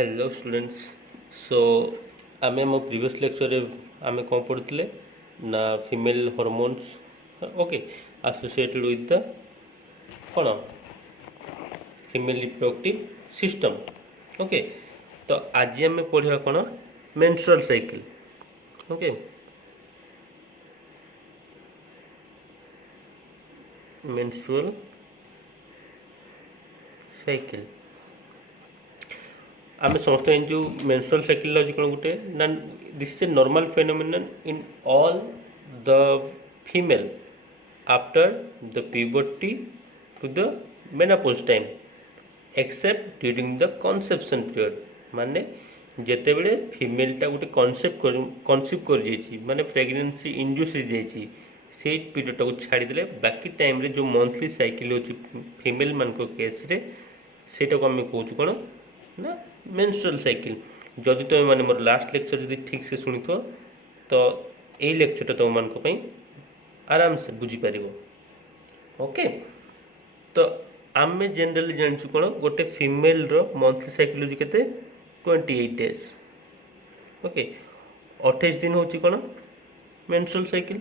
Hello students. सो आमे मो previous lecture आमे कौन पढ़ुଥିଲେ ना female hormones okay associated with the कौन फीमेल रिप्रोडक्टिव सिस्टम। ओके तो आज आमे पढ़िया कौन menstrual cycle. Okay menstrual cycle आम समस्त जो मेंस्ट्रुअल साइकिल अच्छी कौन गोटे ना this is a normal phenomenon in all the female after the puberty to the menopause time except during the conception period. माने जेते बेले फीमेलटा गोटे कनसिव कर माने प्रेगनेंसी इंड्यूस हो जाइए से पीरियडटा को छाड़ीदे बाकी टाइम रे जो मंथली साइकिल होची फीमेल मान केस रे सेटा को आम कहूँ कौन ना मेंस्ट्रुअल साइकिल। जदि तुम मैंने मोर लास्ट लेक्चर जब ठीक से शुणी तो यही लेक्चरटा तुम मान आराम से बुझीपर। ओके तो आम जनरली जानचु कौन गोटे फीमेल रो मंथली साइकिल होची केते 28 डेज। ओके 28 दिन होची कौन मेंस्ट्रुअल साइकिल।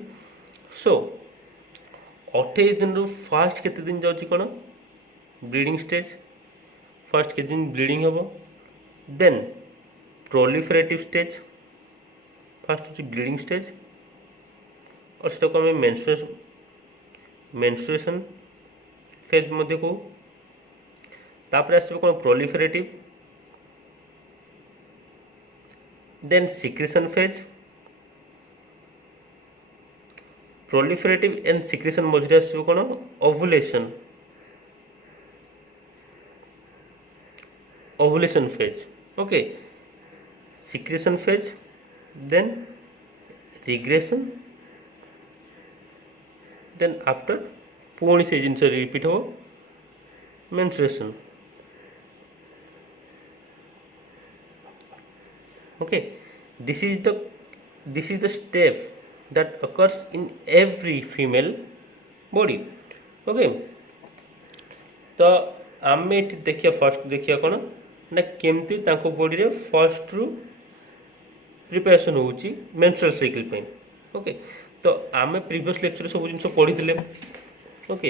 सो 28 दिन रो फास्ट केते दिन जाउची कौन ब्लीडिंग स्टेज। फर्स्ट के दिन ब्लीडिंग हम देन प्रोलिफरेटिव स्टेज फास्ट होची ब्लीडिंग स्टेज और सेटा को हमें मेंस्ट्रुएशन फेज मध्य को तापर आसबे कोन proliferative then secretion phase proliferative and secretion मझे आसबे कोन ovulation ovulation phase. Okay secretion phase then regression then after पुणी से जिन रिपीट हो menstruation. Okay this is the step that occurs in every female body. Okay तो आम ये देखिए फर्स्ट देखिए कौन ना केमती बॉडी रे फर्स्ट रु प्रिपरेशन होची मेंस्ट्रुअल साइकिल पे। ओके तो आम प्रीवियस लेक्चर सब जिन पढ़ी। ओके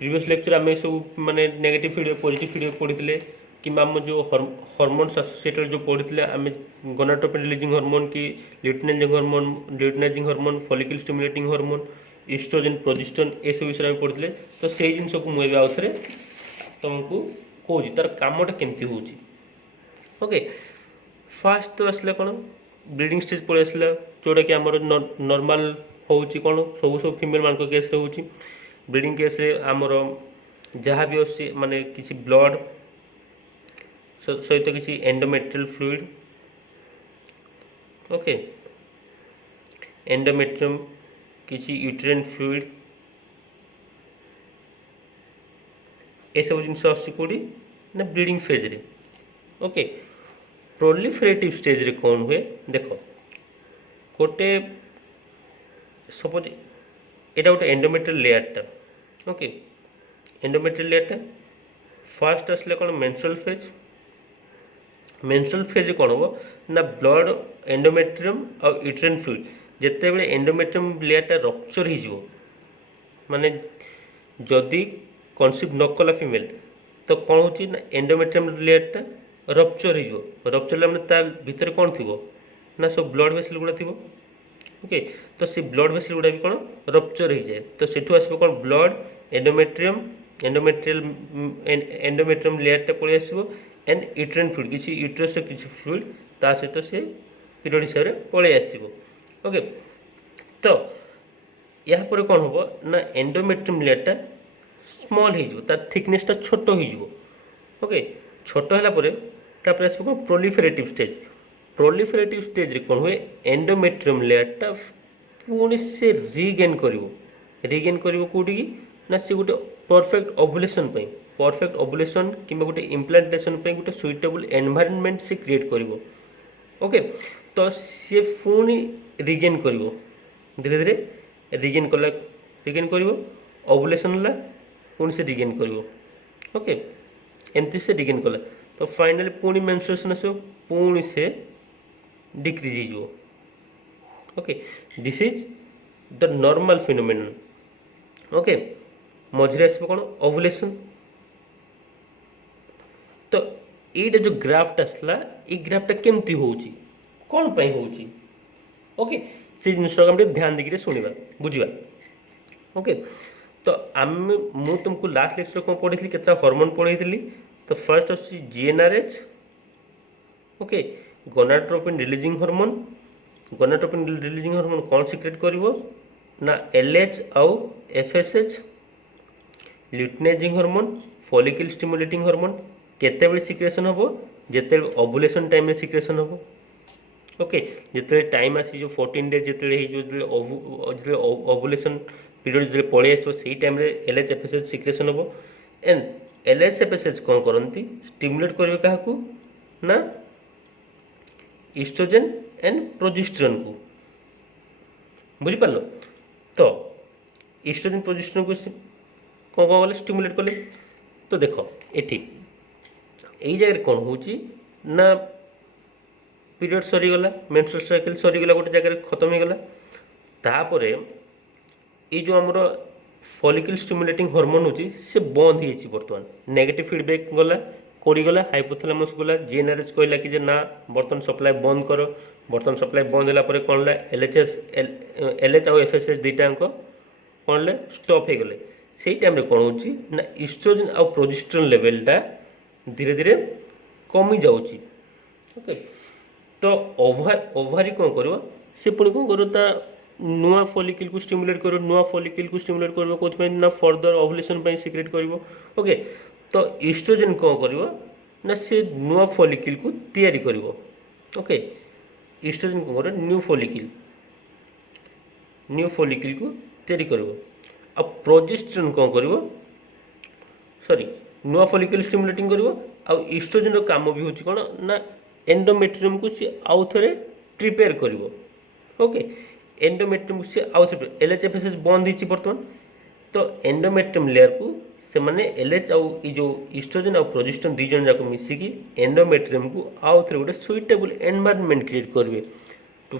प्रीवियस लेक्चर आम सब माने नेगेटिव फीडबैक पॉजिटिव फीडबैक पढ़ी कि आम जो हॉर्मोन्स एसोसिएटेड जो पढ़ी आम गोनाडोट्रोपिन रिलीजिंग हार्मोन की luteinizing hormone follicle stimulating hormone estrogen progesterone ये सब विषय में पढ़ी। तो से जिन को मुझे आउ थे तुमको कौच तार कामटा केमती हो। ओके फास्ट तो आसला कौन ब्लीडिंग स्टेज पलि आसला जोटा कि आम नॉर्मल हो कौन सब फीमेल मान केस हो ब्लीडिंग केस आमर जहाँ भी अच्छे माने किसी ब्लड सहित किसी एंडोमेट्रियल फ्लूइड। ओके एंडोमेट्रियम किसी यूट्राइन फ्लूइड ये सब जिनस आसोटी ना ब्लीडिंग फेज रे। ओके प्रोलिफरेटिव स्टेज रे कौन हुए देख गोटे सपोज एटा गोटे एंडोमेट्रियल लेयरटा। ओके एंडोमेट्रियल लेयरटा फास्ट आसले कौन मेंस्ट्रुअल फेज कौन हम ना ब्लड एंडोमेट्रियम और यूट्राइन फ्लूइड जिते बड़े एंडोमेट्रियम लेयरटा रप्चर हो माने जदि कनसिव न कला फीमेल तो कौन हो ना एंडोमेट्रियम लेयरटा रप्चर हो रप्चर मैंने तार भितर कौन थी ना सब ब्लड वेसल गुड़ा थी। ओके तो से ब्लड वेसल गुड़ा भी कौन रप्चर हो जाए तो सेठू आसो कौन ब्लड एंडोमेट्रियम लेयरटा पलि आसो एंड यूट्राइन फ्लूइड किसी यूट्रस किसी फ्लूइड ता सहित से पीरियड हिसाब से पलि आसो। ओके तो यहाँ पर कौन हम ना एंडोमेट्रियम लेयरटा स्मॉल हो तार थिकनेसटा छोट हो। ओके छोट है आसो कौन प्रोलिफरेटिव स्टेज रे कौन हुए एंडोमेट्रियम लेयरटा पुणी से रिगेन कर कौटी ना सी गोटे परफेक्ट ओव्युलेशन कि गोटे इम्प्लांटेशन गोटे सुइटेबल एनवायरनमेंट से क्रिएट कर। ओके तो सी पुणी रिगेन कर धीरे धीरे रिगेन कर ओव्युलेशन पुणी से रिगेन कर। ओके एमती से रिगेन कला तो फाइनाली पुणी मेंस्ट्रुएशन आसो पुणी से डिक्रीज हो। Okay this is the normal phenomenon. Okay मझे आसो कौन ओवुलेशन। तो ये जो ग्राफ्ट आसला ये ग्राफ्टा केमती होउची कौन पाई होउची ओके से जिनटा हम ध्यान देकर शुणा बुझा। ओके तो आम मु तुमको लास्ट लेक्चर कौन पढ़ी केता हार्मोन पढ़ी थी। तो फर्स्ट अच्छी GnRH okay gonadotropin releasing hormone. Gonadotropin releasing hormone कौन सिक्रेट करिवो ना एलएच आउ FSH. Luteinising hormone follicle stimulating hormone केते सिक्रेशन हम जिते ओवुलेशन टाइम में सिक्रेशन हम। ओके जिते टाइम आसी जो 14 डेज जो ओवुलेशन पीरियड जो पलि आस टाइम एलएच एफएसएच सिक्रेशन हम। एंड एलएच एफएसएच कौन करती स्टिमुलेट करेंगे क्या ना इस्ट्रोजेन एंड प्रोजेस्टेरोन को बुझिपार। तो इस्ट्रोजेन प्रोजेस्टेरोन को कौन कौन कले स्टिमुलेट कले। तो देख ये जगह कौन हो ना पीरियड सरीगला मेंस्ट्रुअल साइकिल सरीगला गोटे जगह खत्म हो गला। तापर ये जो आमर फॉलिकल स्टिमुलेटिंग हार्मोन होची से बंद हो बर्तमान नेगेटिव फीडबैक गला कोड़ी गला हाइपोथैलेमस गला जीएनआरएच कहला कि ना बर्तमान सप्लाई बंद कर। बर्तमान सप्लाई बंद होला कौन एलएच आउ एफएसएच दुईटा कौन स्टॉप हो गले। से टाइम कौन हो ना इस्ट्रोजेन आउ प्रोजेस्टेरोन लेवलटा धीरे धीरे कमी जाऊँगी। ओके तो ओभारी कौन कर से पुणी कौन कर नुआ फॉलिकल को स्टिमुलेट कर नुआ फॉलिकल को स्टिमुलेट कर कौन ना फर्दर ओवुलेशन सिक्रेट कर। ओके तो इस्ट्रोजेन कौन कर ना से नुआ फॉलिकल को तैयारी कर। ओके इस्ट्रोजेन कौन कर न्यू फॉलिकल को तैयारी कर। अब प्रोजेस्टेरोन कौन कर सॉरी नुआ फॉलिकल स्टिमुलेटिंग कर। आउ इस्ट्रोजेन काम भी होची कौन ना एंडोमेट्रियम को सी आउ थे प्रिपेयर कर। ओके एंडोमेट्रियम को सी आउ थे एलएच एफएसएच बंद हो बर्तमान। तो एंडोमेट्रियम लेयर को से माने एलएच आउ जो इस्ट्रोजेन आउ प्रोजेस्टेरोन दुई जन जाक मिसिकी एंडोमेट्रियम को आउ थे गोटे सुइटेबल एनवायरनमेंट क्रिएट करेंगे टू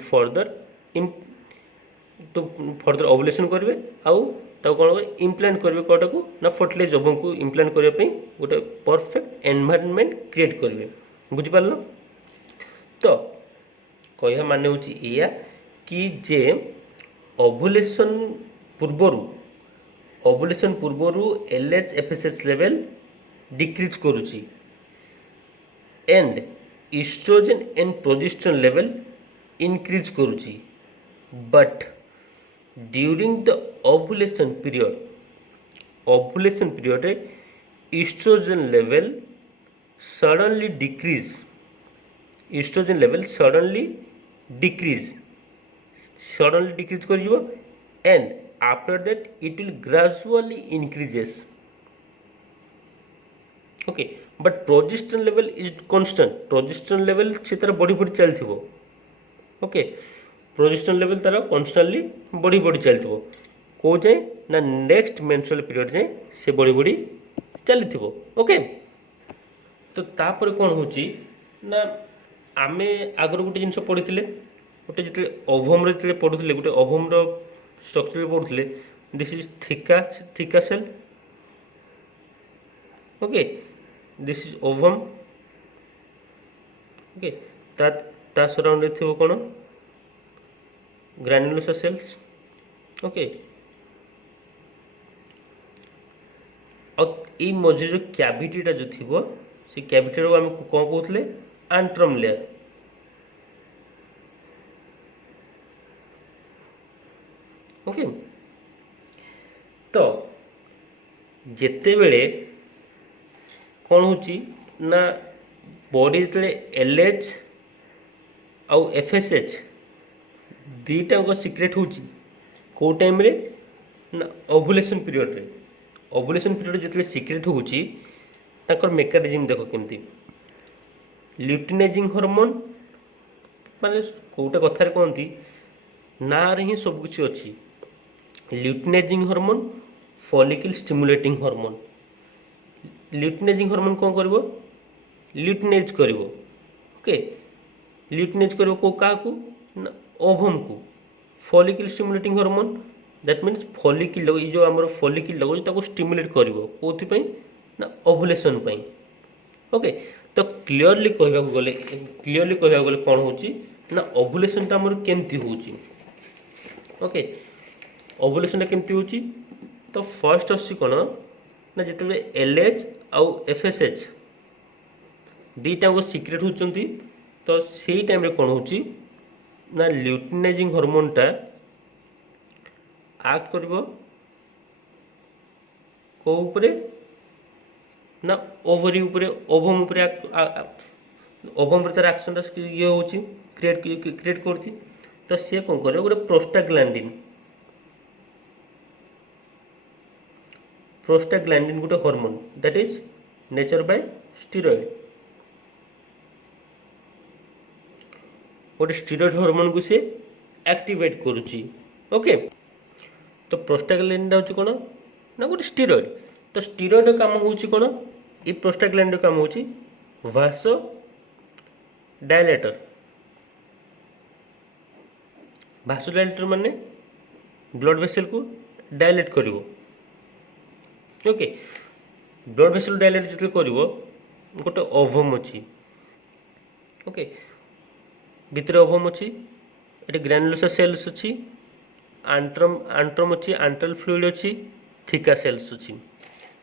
फर्दर ओवुलेशन करेंगे आउ कौन इम्प्लांट करेंगे कौटा को ना फर्टिलाइज ओवम को इम्प्लांट करने गोटे परफेक्ट एनवायरनमेंट क्रिएट करेंगे बुझिपार। तो कह माने या कि जे ओवुलेशन पूर्वर एलएच एफएसएच लेवल डिक्रीज करुची and oestrogen and progesterone level increase करुची। But during the ovulation period oestrogen level suddenly decrease कर and after that it will gradually increases. Okay but progesterone level is constant progesterone level से तार बढ़ी बढ़ी चलती। Okay progesterone level तार कन्स्टांटली बढ़ी बढ़ी चलती कौ जाए ना नेक्स्ट मेंस्ट्रुअल पीरियड जाए से बढ़ी बढ़ी चली। ओके तो तापर कौन हो ना आम आगर गोटे जिन पढ़ी गोटे जो ओवम पढ़ुले गोटे ओवम स्ट्रक्चर पढ़ुले this is theca cell. Okay this is ovum. Okay ता सराउंड थी कौन ग्रानुलोसा सेल्स। ओके और मझे जो कैविटीटा जो थी से कैविटी आम कौन कहते एंट्रम लेयर। ओके तो जिते बेले कौन हो ना बॉडी जो एलएच आउ एफएसएच दुईटा सिक्रेट हो कौ टाइम रे ना ओवुलेशन पीरियड जो सिक्रेट हो मेकानिज्म देख केमती ल्यूटिनाइजिंग हार्मोन माने कोटा कथार कहती ना ही सब किसी अच्छी luteinising hormone follicle stimulating hormone. Luteinizing hormone कौन कर ल्यूटिनाइज करिवो ओके ल्यूटिनाइज करिवो को का को ना ओवम को follicle stimulating hormone that means follicle ये जो हमर फॉलिकल लगो ताको स्टिमुलेट करिवो कोथि पई ना ओवुलेशन पई ओके तो क्लियरली कहबा गले कोन होची ना ओवुलेशन ता हमर केमती होची ओके ओवुलेशन केमती होची तो फर्स्ट आसी कोन ना जेते एलएच आउ एफएसएच दीटा को सीक्रेट होचंती तो सेही टाइम रे कोन होची ना ल्यूटिनाइजिंग हार्मोन टा एक्ट करिवो को ऊपरे ना ओवरी ऊपरे ओवम ऊपरे ओवम पर तार एक्शन ये होची क्रिएट करती तो से कोन करे गोटे प्रोस्टाग्लैंडिन गोटे hormone that is nature by steroid गोटे स्टेरॉइड हार्मोन को से एक्टिवेट करुची ओके तो प्रोस्टाग्लैंडिन होची कोन ना गोटे स्टेरॉइड तो स्टेरॉइड काम होची कोन ये प्रोस्टाग्लैंडिन काम होची वासो डायलेटर माने ब्लड वेसल को डायलेट करिवो ओके ब्लड वेसल डायलेट जते करिवो गोटे ओवम अछि ओके भितर ओवम अछि एटे ग्रैनुलोसा सेल्स अछि आंट्रम अछि आंट्रल फ्लूइड अछि थिका सेल्स अछि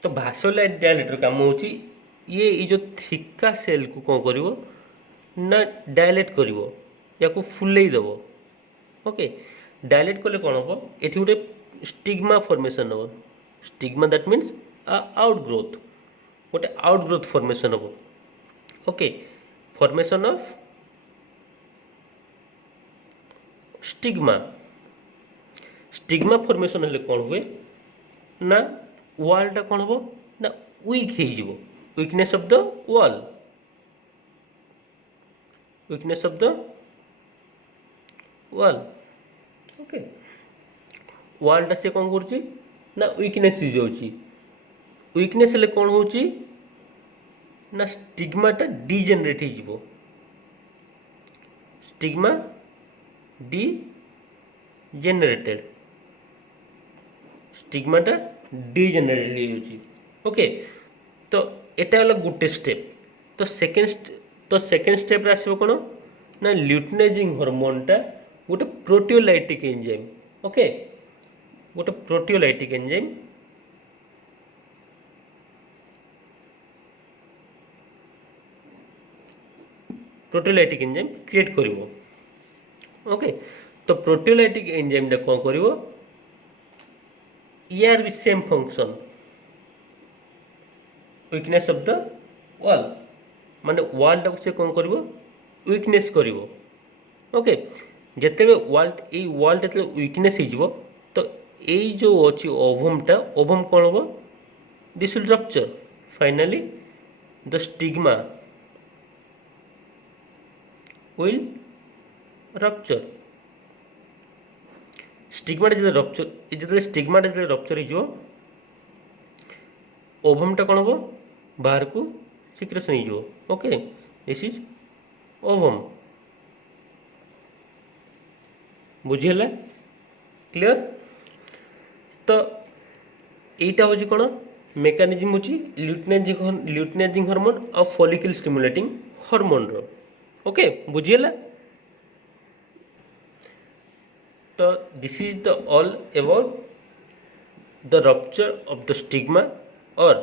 तो भासोलाइट डायलेटर काम होची ये जो थिका सेल को कौन करिवो ना डायलेट करिवो या को फुल्लेई देबो ओके डायलेट कले कौन हो एठी गोटे स्टिग्मा फॉर्मेशन हो स्टिग्मा दैट मीन्स आउटग्रोथ गोटे आउटग्रोथ फॉर्मेशन हो okay formation of stigma formation हेले कौन हुए ना वॉल टा कौन हो ना वीक हो जिवो weakness of the wall okay wall टा से कौन करछि ना वीकनेस हो जाउछि वीकनेस ले कौन होछि ना स्टिग्मा टा डिजेनरेट हो जिवो स्टिग्मा डिजेनरेटेड स्टिग्माटा डिजेनरेट हो जाउछि ओके तो एटा वाला गुटे स्टेप तो सेकेंड स्टेप रे आसीबो कोन ना ल्यूटिनाइजिंग हार्मोन टा गोटे प्रोटियोलाइटिक एंजाइम ओके गोटे प्रोटियोलाइटिक एंजाइम क्रिएट करिवो ओके तो प्रोटियोलाइटिक एंजाइम टा कोन करिवो यार भी same function weakness of the wall माने वॉल टा से कौन करिवो वीकनेस करिवो ओके जेते वॉल जेते वीकनेस हो जिवो तो एई जो अछि ओवम कौन हो this will rupture finally the stigma will rupture stigma rupture हो ओवम टा कौन हो बाहर को सिक्रेशन हो okay this is ovum बुझीला clear तो एटा होची कोन मेकानिज्म होची ल्यूटिनाइजिंग हार्मोन और फॉलिकल स्टिमुलेटिंग हार्मोन रो ओके बुझीला तो this is the all about the rupture of the stigma और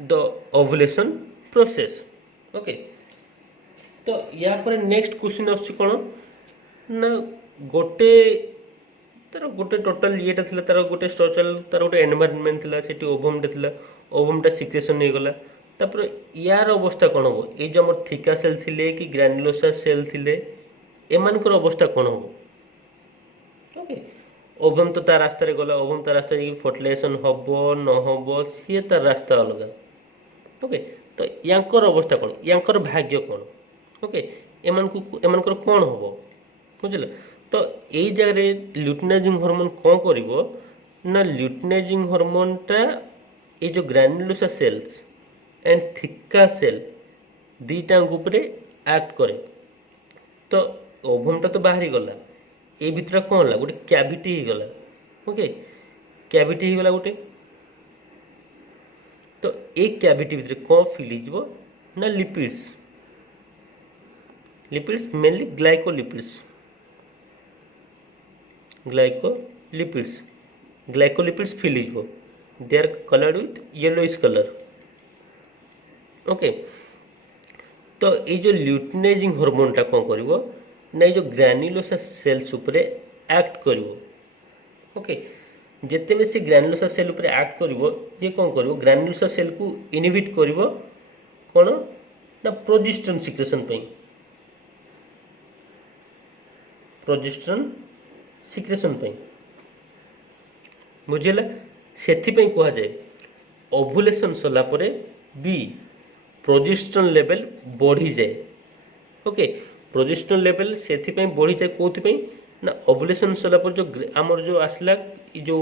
द ओवुलेशन प्रोसेस ओके तो या पर नेक्स्ट क्वेश्चन आछि कोन ना गोटे तार गोटे टोटल येटा थिला तार गोटे स्ट्रक्चर तार गोटे एनवायरनमेंट थिला सेठी ओवम टा थिला ओवम टा सिक्रेशन हे गला तापर यार अवस्था कोन हो ए जो हमर थिका सेल थिले कि ग्रैनुलोसा सेल थिले एमानकर अवस्था कोन हो ओके ओवम तो तार रास्ता रे गला ओवम तार रास्ता रे फर्टिलाइजेशन हबो न हबो सी तार रास्ता अलग ओके तो यांकर अवस्था कोन यांकर भाग्य कोन ओके एमानकर कोन हबो बुझिला तो यही जगह ल्यूटिनाइजिंग हार्मोन कौन करिवो ना ल्यूटिनाइजिंग हार्मोन टा ये जो ग्रैनुलोसा सेल्स एंड थिका सेल दुईटा उपरे एक्ट करे तो ओभमटा तो बाहरी गला ए भितर कौन है गोटे कैविटी ही गला ओके कैविटी ही गला गोटे तो एक कैविटी भितर कौन फिल हो ना lipids lipids mainly glycolipids glycolipids fill हो they are coloured with yellowish colour okay तो ये जो ल्यूटिनाइजिंग हार्मोनटा कौन करिवो ना जो ग्रान्युलोसा सेल्स उपरे एक्ट करिवो ओके जिते से ग्रान्युलोसा सेल उपरे एक्ट करिवो ये कौन करिवो ग्रान्युलोसा सेल को इनहिबिट करिवो कौन ना प्रोजेस्टेरोन सिक्रेशन पई प्रोजेस्टेरोन सिक्रेशन पई बुझिला सेथि पई कहा जाए ओव्युलेशन सला परे बी प्रोजेस्टेरोन लेवल बढ़ी जाए ओके प्रोजेस्टेरोन लेवल से बढ़ी जाए कौन ना ओव्युलेशन सला पर जो आमर जो आसला जो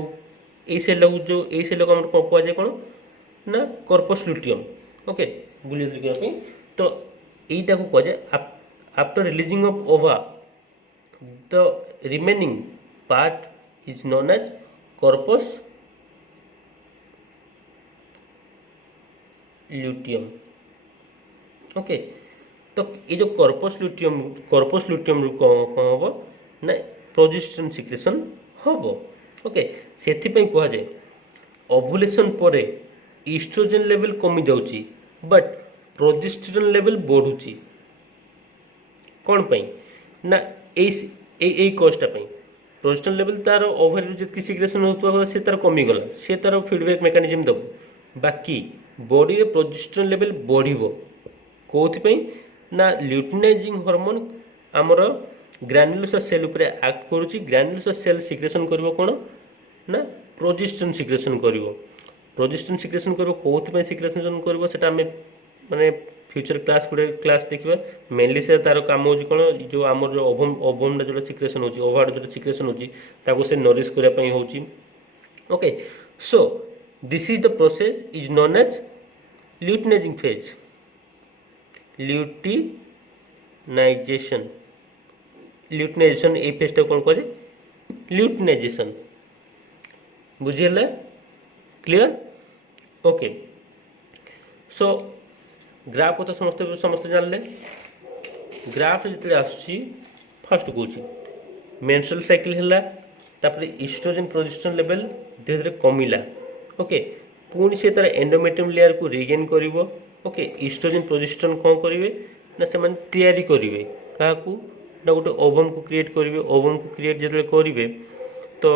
ए सेल जो ए सेल को कौन कह जाए कौन ना कर्पस लुटियम ओके बुले देखा तो यहीटा को कह जाए after releasing of ova the remaining part is known as corpus luteum okay तो ये जो कर्पस लुटियम कौन हम ना प्रोजेस्टेरोन सिक्रेशन हम ओके से कह जाए ओव्युलेशन पर ईस्ट्रोजेन लेवल कमी जाउची बट प्रोजेस्टेरोन लेवल बढ़ुची कौन पाई ना यही कॉजटा प्रोजेस्टेरोन लेवल तार ओवर जी सिक्रेशन होता से तार कमी गला से तार फीडबैक मेकानिज्म दब बाकी बॉडी रे प्रोजेस्टेरोन लेवल बढ़िबो कौन ना ल्यूटिनाइजिंग हार्मोन आमर ग्रान्युलोसा सेल उपरे एक्ट करुच्ची ग्रान्युलोसा सेल सिक्रेशन करिवो कोन ना प्रोजेस्टेरोन सिक्रेशन करिवो प्रोजेस्टेरोन सिक्रेशन करिवो कौन सिक्रेशन करिवो सेटा हमें माने फ्यूचर क्लास गुडे क्लास देखिबा मेनली से तार काम होची कोन जो आमर जो ओवम जो सिक्रेशन होची ओवाड जो सिक्रेशन होची ताको से नरिश करिया पई होची okay so this is the process is known as luteinizing phase luteinization luteinization ए फेज कौन कहे ल्यूटिनाइजेशन बुझीगला क्लियर ओके सो ग्राफ को तो समस्त समस्त जानले ग्राफ जिते आसुची फर्स्ट कौच मेंस्ट्रुअल साइकिल है तापर ईस्ट्रोजन प्रोजेस्टेरोन लेवल धीरे धीरे कमिला ओके पुणी से तार एंडोमेट्रियम लेयर को रिगेन करिवो ओके ईस्ट्रोजन प्रोजेस्टेरोन कौन करेंगे ना से तैयारी करेंगे क्या ना गोटे ओवम को क्रिएट करेंगे ओवम को क्रिएट जो करेंगे तो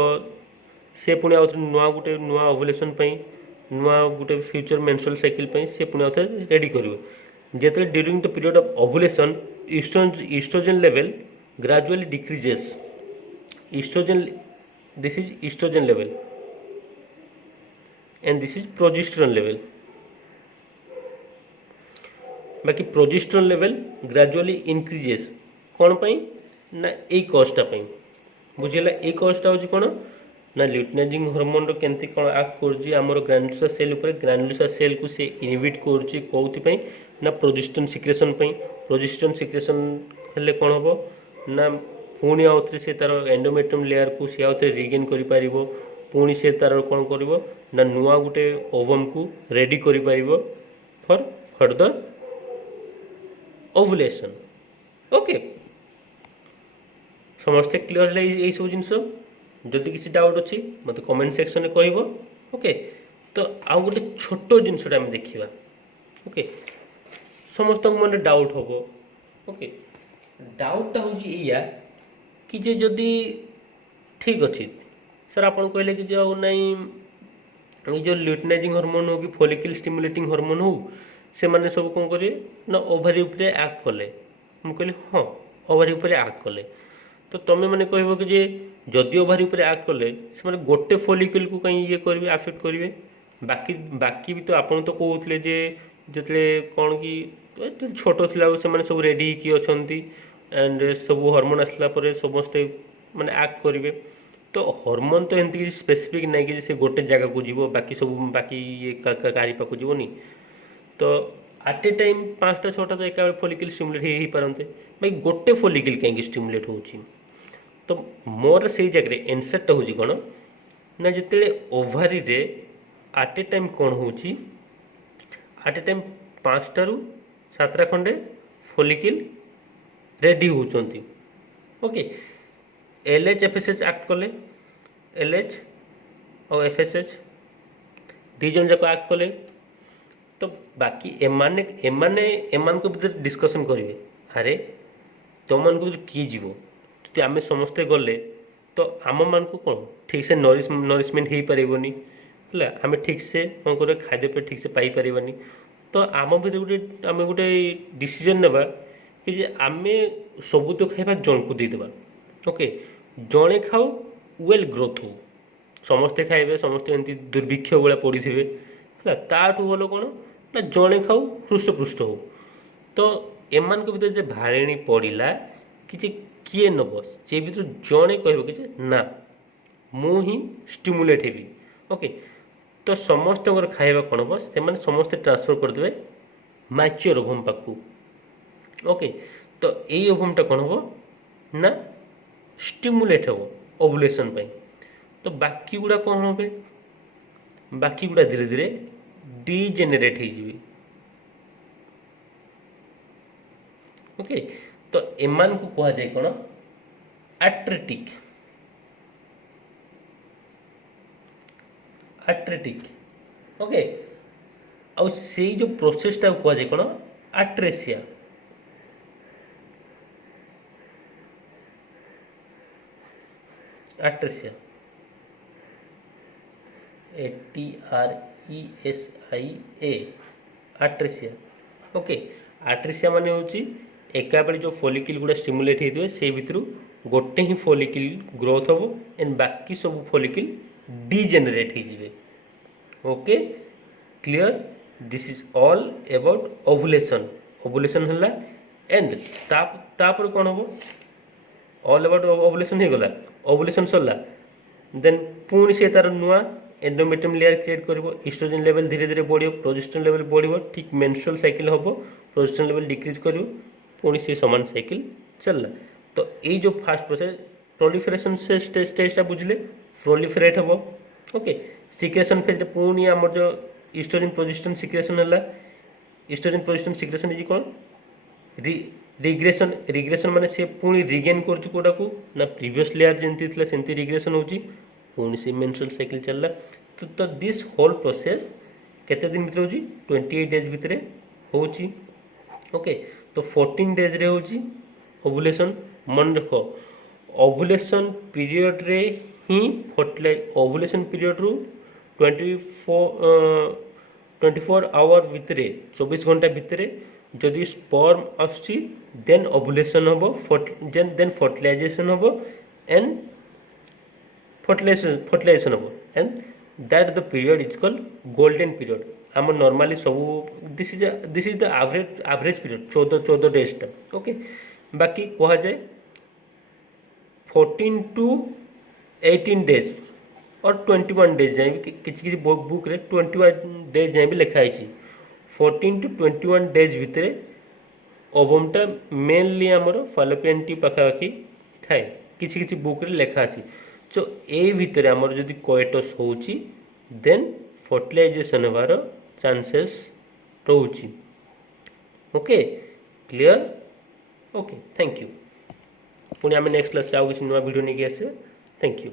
से पुणी आउ नुआ गोटे नुआ ओव्युलेशन नुआ गोटे फ्यूचर मेंस्ट्रुअल साइकिल से पुणी आउ रेडी करेंगे जो during the period of ovulation estrogen level gradually decreases estrogen this is estrogen level and this is progesterone level बाकी प्रोजेस्टेरोन लेवल ग्रेजुअली इंक्रीजेस कौन पाई ना यही कॉजटा बुझीगला यही कॉजटा हूँ कौन ना ल्यूटिनाइजिंग हार्मोन केमती कौन एक्ट कर ग्रान्युलोसा सेल उपर ग्रान्युलोसा सेल को से इनहिबिट करुच्ची कौन ना प्रोजेस्टेरोन सिक्रेशन प्रोजेस्टेरोन सिक्रेशन हेल्ले कौन हम ना पुणी आउ थे से तार एंडोमेट्रियम लेयर को सी आउ थे रिगेन कर पुणी से तार कौन कर ना नुआ गोटे ओवम को रेडी कर फॉर फर्दर ओव्युलेशन ओके समस्ते क्लियर है यही सब जिनस जदि किसी डाउट अच्छी मत कमेंट सेक्शन में कहब ओके तो आउ गोटे छोट जिनसा आम देखा ओके समस्त मन डाउट हम ओके डाउटा हूँ या कि जे जदि ठीक अच्छी सर आप कहले कि जो नाई ये जो ल्यूटिनाइजिंग हार्मोन हो कि फॉलिकल स्टिमुलेटिंग हार्मोन हो से माने सब कौन करेंगे ना ओभारी उपरे एक्ट कले मुझे कहली हाँ ओभारी उपरे एक्ट कले तो तुम्हें मैंने कह कि जे जदि ओभारी उपरे एक्ट कले से माने गोटे फॉलिकल को कहीं ये करेंगे आफेक्ट करेंगे बाकी बाकी भी तो आपन तो कहते जे जिते कौन कि छोट थी से सब रेडी कि अच्छा एंड सब हार्मोन आसला समस्ते माने एक्ट करेंगे तो हार्मोन तो एमती किसी स्पेसिफिक नहीं कि से गोटे जगह को जीव बाकी सब बाकी ये कारी पाक जीवनी तो आट ए टाइम 5टा 6टा तो एका फॉलिकल स्टिमुलेट हो पारते भाई गोटे फॉलिकल कहीं स्टिमुलेट हो तो मोर से जगह एनसरटा हूँ कौन ना जिते ओभारी रे आट ए टाइम कौन हो आट ए टाइम 5टा ରୁ 7ଟା खंडे फॉलिकल रेडी होती ओके एलएच एफएसएच एक्ट कले एलएच और एफएसएच दी जन जाक एक्ट कले तो बाकी एमाने एमाने एमान को भीतर डिस्कशन करेंगे अरे तुम मान को किए जीव तो आम समस्ते गले तो आम मान को कौन ठीक से नरिशमेंट हो पारनी है आम ठीक से कौन कर खाद्यपेय ठीक से पाई पारबानी तो आम भीतर गोटे आम गोटे डिसीजन नेबा कि जे आम सबू तो खाइबा जन को देदेबा ओके जड़े खाऊ वेल ग्रोथ हो समस्ते खाइबे समस्ते एमती दुर्भिक्ष भाया पड़ी थे है ताठू भल कौन ना जड़े खाऊ हृष्टपुष्ट हो तो एमान को भीतर जे भारेणी पड़ा कि किए नब से भीतर जड़े कह कि ना मु ही स्टिमुलेट हेबी ओके तो समस्त खाଇବା कौन हम से समस्ते ट्रांसफर करदे मैच्योर ओभम पाक ओके तो यही ओभमटा कौन हम ना स्टिमुलेट हम ओवुलेशन तो बाकी गुड़ा कौन हे बाकी गुड़ा धीरे धीरे डिजेनेरेट हो ओके तो एमान को कहा जाए कौन आट्रेटिक आट्रेटिक ओके आउ से जो प्रोसेसटा कहा जाए कौन आट्रेसिया आट्रेसिया ATRESIA आट्रेसिया ओके आट्रेसिया माने होची एका बेले जो फॉलिकल गुड़ा स्टिमुलेट होते से भितर गोटे ही फॉलिकल ग्रोथ हम एंड बाकी सब फॉलिकल डिजेनेरेट हो okay clear this is all about ovulation ovulation है एंड तापर कौन हम ऑल अबाउट ओवुलेशन हो गला ओवुलेशन सरला देन पुणी से तार नुआ एंडोमेट्रियम लेयर क्रिएट करिवो इस्ट्रोजन लेवल धीरे धीरे बढ़ियो प्रोजेस्टेरोन लेवल बढ़ियो ठीक मेंस्ट्रुअल साइकिल हम प्रोजेस्टेरोन लेवल डिक्रीज करिवो पुणी से समान साइकिल चलला तो ये जो फास्ट प्रोसेस प्रोलिफरेशन से स्टेजटा बुझले प्रोलिफरेट हम ओके सिक्रेशन फेज पुणी आम जो इस्ट्रोजन प्रोजेस्टेरोन सिक्रेशन है इस्ट्रोजन प्रोजेस्टेरोन सिक्रेशन इज कौन रिग्रेशन रिग्रेशन माने से पुणी रिगेन करोटा को ना प्रीवियस लेयर जमी थी सेमती रिग्रेशन होची पुणी से मेंस्ट्रुअल साइकिल चलला तो दिस होल प्रोसेस केते दिन भीतर होची 28 डेज भीतर होची ओके तो 14 डेज रे होची ओवुलेशन मन रखो ओवुलेशन पीरियड रे ही फर्टिलाइज ओवुलेशन पीरियड रू 24 आवर भीतर 24 घंटा भीतर जदि स्पर्म आसुची देन ओवुलेशन हम देन फर्टिलाइजेशन हम एंड फर्टिलाइजेशन हम and that the period is called golden period आम नॉर्मली सब this is the average period 14 days okay बाकी कह जाए 14 to 18 डेज और 21 डेज जाए किसी बुक रे 21 डेज जाए भी लिखाई 14 to 21 डेज भितर ओवमटा मेनली आमर फालोपियन ट्यूब पाखापाखि थाए किसी बुक रे लिखा अच्छी सो ये भितर आमर जदि कोएटस होची देन फर्टिलाइजेशन होवार चांसेस रोची okay clear okay thank you पुणी आम नेक्स्ट क्लास आउ किसी नुआ वीडियो नहीं आसे थैंक यू।